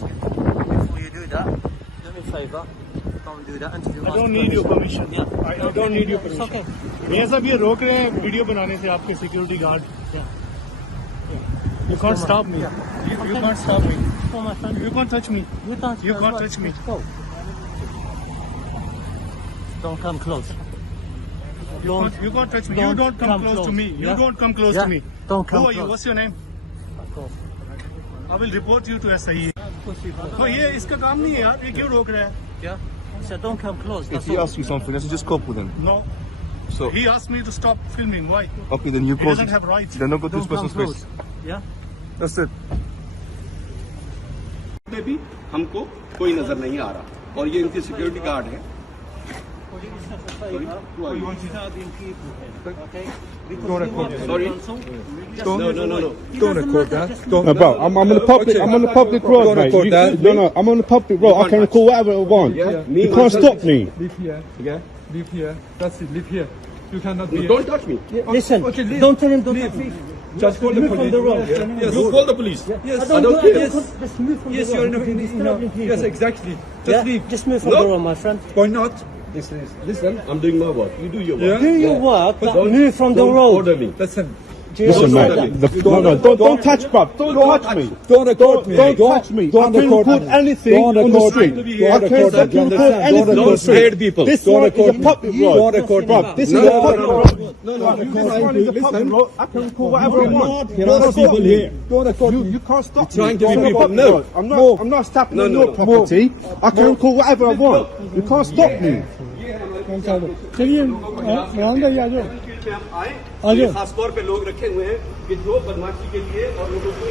Before you do that, do me a favour. Don't do that until you I don't need your permission. Yeah. I don't need your permission. It's okay. मियां साहब ये रोक रहे हैं video बनाने से आपके security guard. You can't stop me. You can't stop me. Go, my friend. You can't touch me. You can't. You can't touch me. Go. Don't come close. You can't touch me. You don't come close to me. You Yeah? don't come close Yeah? to me. Don't come Who are you? close. What's your name? Fuck off. I will report you to SIE. तो ये इसका काम नहीं है यार. ये क्यों रोक रहा है? Yeah? So don't come close. If That's he all. asks you something, then just cope with him. No. So, He asked me to stop filming. Why? okay, then you He close doesn't it. have rights. Then don't go to this Don't come person's close. face. Yeah? That's it. पे भी हमको कोई नजर नहीं आ रहा और ये इनके सिक्योरिटी गार्ड है. Sorry. Don't record that. Don't. No, bro, I'm on the public. I'm on the public road, Don't mate. record that. No, I'm on the public road. I can record whatever I want. Yeah. You can't stop me. Live here. Yeah. Live here. That's it. Live here. You cannot be. Don't touch me. Listen, Okay, leave. don't tell him don't Leave. touch me. Just call the Move from police. the road. Yes. You call the police. Yes. I don't care. Just move from Yes, the you're road. in a, Disturbing people. yes, exactly. Just Yeah? leave. Just move from No. the road, my friend. Why not? Listen, I'm doing my work. You do your work. Do your work, but Don't- move from the don't road. order me. Listen. Listen, Don't mate. touch me. Don't touch, bruv. Don't touch me. Don't record me. Don't touch me. I Don't can record record me. anything Don't on the record street. me. I Don't can record me. record Understand? anything Don't on the record street. scared people. This Don't one is record a me. public Don't road. record me. Bruv, this is No, a no, public no, no. road. No, Bruv, this one is a public road. I can record whatever I want. There Don't are stop people me. here. Don't record me. You can't stop me. trying to This be is a people. public No. road. I'm not stepping on your property. I can record whatever I want. You can't stop me. चलिए वहाँ का आ जाओ. आए ये खास तौर पे लोग रखे हुए हैं कि जो बदमाशी के लिए और लोगों को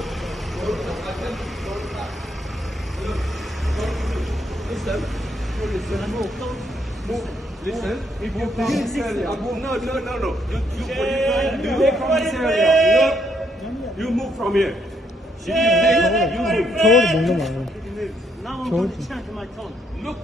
Listen. If you come this area, no. You take from this area. No. You move from here. If you move. छोड़ दूँगा. Now I'm going to change my tone. Look.